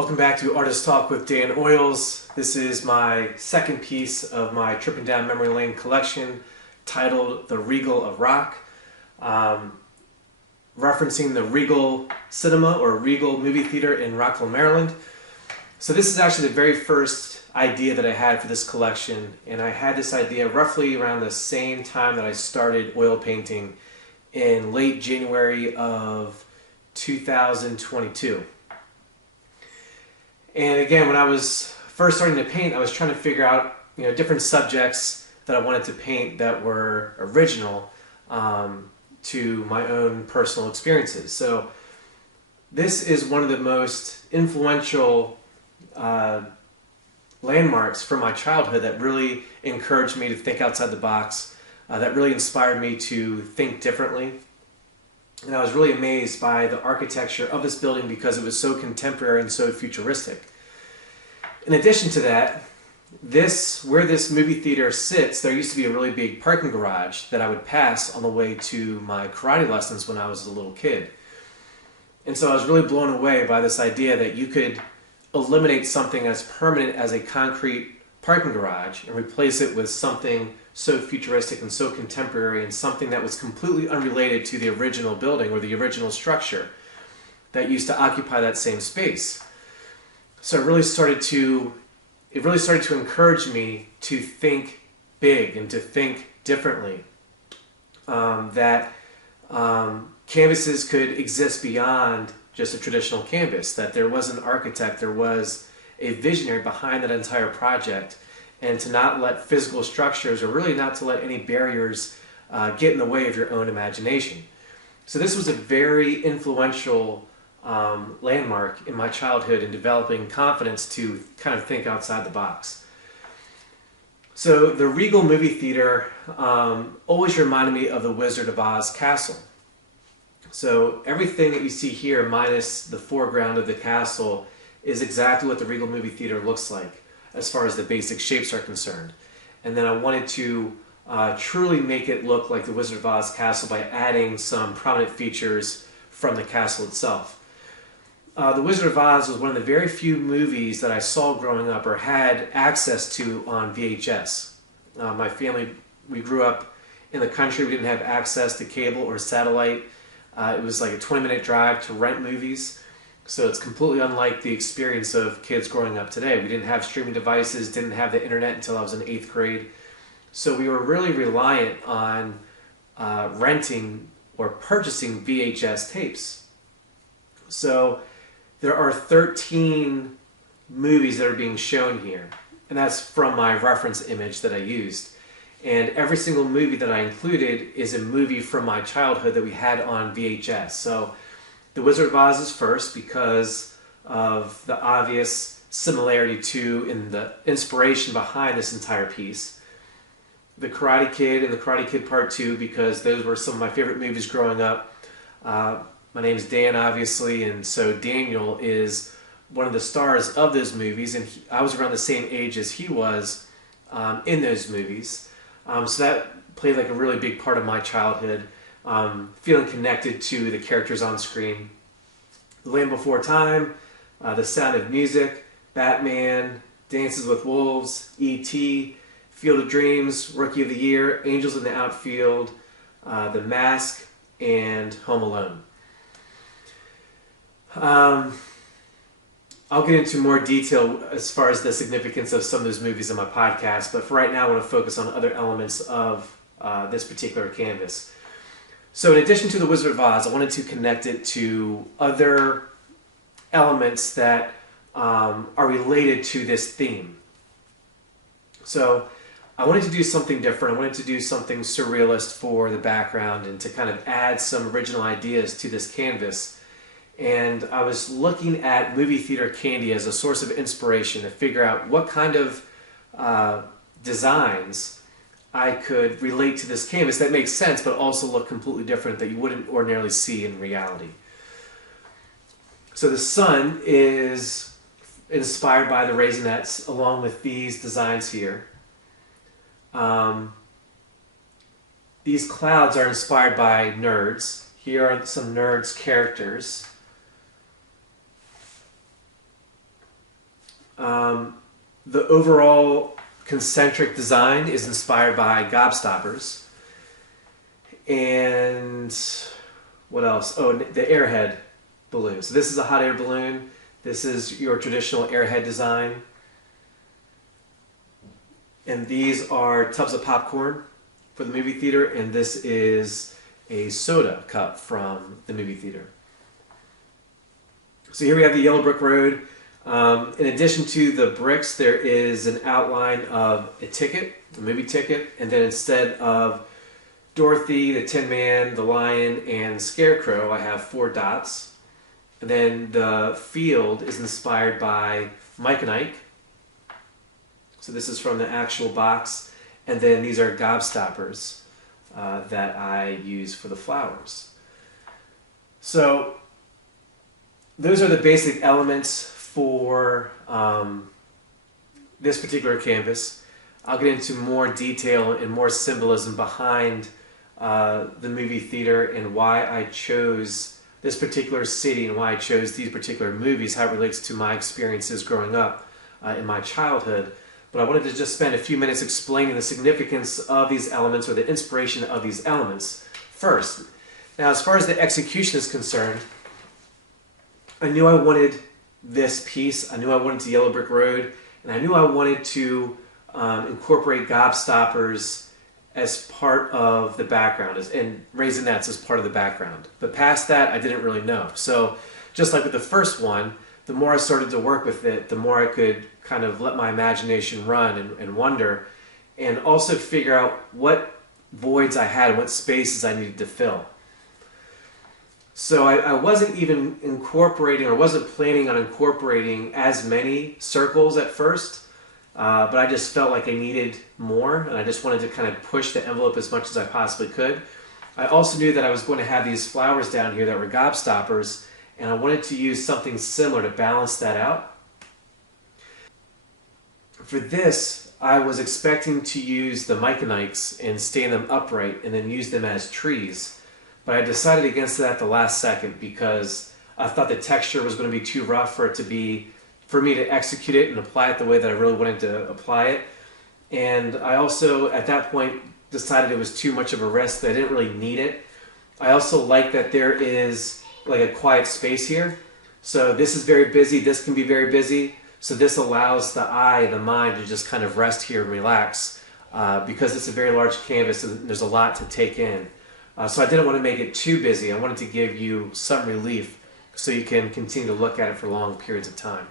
Welcome back to Artist Talk with Dan Oils. This is my second piece of my Tripping Down Memory Lane collection titled The Regal of Rock, referencing the Regal Cinema or Regal Movie Theater in Rockville, Maryland. So this is actually the very first idea that I had for this collection, and I had this idea roughly around the same time that I started oil painting in late January of 2022. And again, when I was first starting to paint, I was trying to figure out, different subjects that I wanted to paint that were original to my own personal experiences. So this is one of the most influential landmarks from my childhood that really encouraged me to think outside the box, that really inspired me to think differently. And I was really amazed by the architecture of this building because it was so contemporary and so futuristic. In addition to that, where this movie theater sits, there used to be a really big parking garage that I would pass on the way to my karate lessons when I was a little kid. And so I was really blown away by this idea that you could eliminate something as permanent as a concrete parking garage and replace it with something so futuristic and so contemporary and something that was completely unrelated to the original building or the original structure that used to occupy that same space. So it really started to encourage me to think big and to think differently. That canvases could exist beyond just a traditional canvas, that there was an architect, there was a visionary behind that entire project, and to not let physical structures, or really not to let any barriers get in the way of your own imagination. So this was a very influential landmark in my childhood in developing confidence to kind of think outside the box. So the Regal movie theater always reminded me of the Wizard of Oz castle. So everything that you see here, minus the foreground of the castle, is exactly what the Regal movie theater looks like as far as the basic shapes are concerned. And then I wanted to truly make it look like the Wizard of Oz castle by adding some prominent features from the castle itself. The Wizard of Oz was one of the very few movies that I saw growing up or had access to on VHS. My family, we grew up in the country. We didn't have access to cable or satellite. It was like a 20-minute drive to rent movies. So it's completely unlike the experience of kids growing up today. We didn't have streaming devices, didn't have the internet until I was in 8th grade. So we were really reliant on renting or purchasing VHS tapes. So there are 13 movies that are being shown here, and that's from my reference image that I used. And every single movie that I included is a movie from my childhood that we had on VHS. So The Wizard of Oz is first because of the obvious similarity to and the inspiration behind this entire piece. The Karate Kid and The Karate Kid Part 2 because those were some of my favorite movies growing up. My name is Dan, obviously, and so Daniel is one of the stars of those movies, and I was around the same age as he was in those movies. So that played like a really big part of my childhood. Feeling connected to the characters on screen. The Land Before Time, The Sound of Music, Batman, Dances with Wolves, E.T., Field of Dreams, Rookie of the Year, Angels in the Outfield, The Mask, and Home Alone. I'll get into more detail as far as the significance of some of those movies in my podcast, but for right now I want to focus on other elements of this particular canvas. So in addition to The Wizard of Oz, I wanted to connect it to other elements that are related to this theme. So I wanted to do something different. I wanted to do something surrealist for the background and to kind of add some original ideas to this canvas. And I was looking at movie theater candy as a source of inspiration to figure out what kind of designs I could relate to this canvas that makes sense but also look completely different that you wouldn't ordinarily see in reality. So the sun is inspired by the Raisinets along with these designs here. These clouds are inspired by nerds. Here are some nerds characters. The overall concentric design is inspired by gobstoppers. And what else? Oh, the airhead balloon. So this is a hot air balloon. This is your traditional airhead design. And these are tubs of popcorn for the movie theater, and this is a soda cup from the movie theater. So here we have the yellow brick road. In addition to the bricks, there is an outline of a ticket, a movie ticket, and then instead of Dorothy, the Tin Man, the Lion, and Scarecrow, I have 4 dots. And then the field is inspired by Mike and Ike. So this is from the actual box. And then these are gobstoppers that I use for the flowers. So those are the basic elements for this particular canvas. I'll get into more detail and more symbolism behind the movie theater and why I chose this particular city and why I chose these particular movies, how it relates to my experiences growing up in my childhood. But I wanted to just spend a few minutes explaining the significance of these elements or the inspiration of these elements first. Now, as far as the execution is concerned, I knew I wanted this piece. I knew I wanted the yellow brick road, and I knew I wanted to incorporate gobstoppers as part of the background, and raisinets as part of the background. But past that, I didn't really know. So just like with the first one, the more I started to work with it, the more I could kind of let my imagination run and wonder, and also figure out what voids I had and what spaces I needed to fill. So I wasn't even incorporating, or wasn't planning on incorporating as many circles at first, but I just felt like I needed more, and I just wanted to kind of push the envelope as much as I possibly could. I also knew that I was going to have these flowers down here that were gobstoppers, and I wanted to use something similar to balance that out. For this, I was expecting to use the Mike and Ikes and stand them upright and then use them as trees. But I decided against that at the last second because I thought the texture was going to be too rough for me to execute it and apply it the way that I really wanted to apply it. And I also, at that point, decided it was too much of a risk, that I didn't really need it. I also like that there is like a quiet space here. So this is very busy, this can be very busy. So this allows the eye, the mind to just kind of rest here and relax because it's a very large canvas and there's a lot to take in. So I didn't want to make it too busy. I wanted to give you some relief so you can continue to look at it for long periods of time.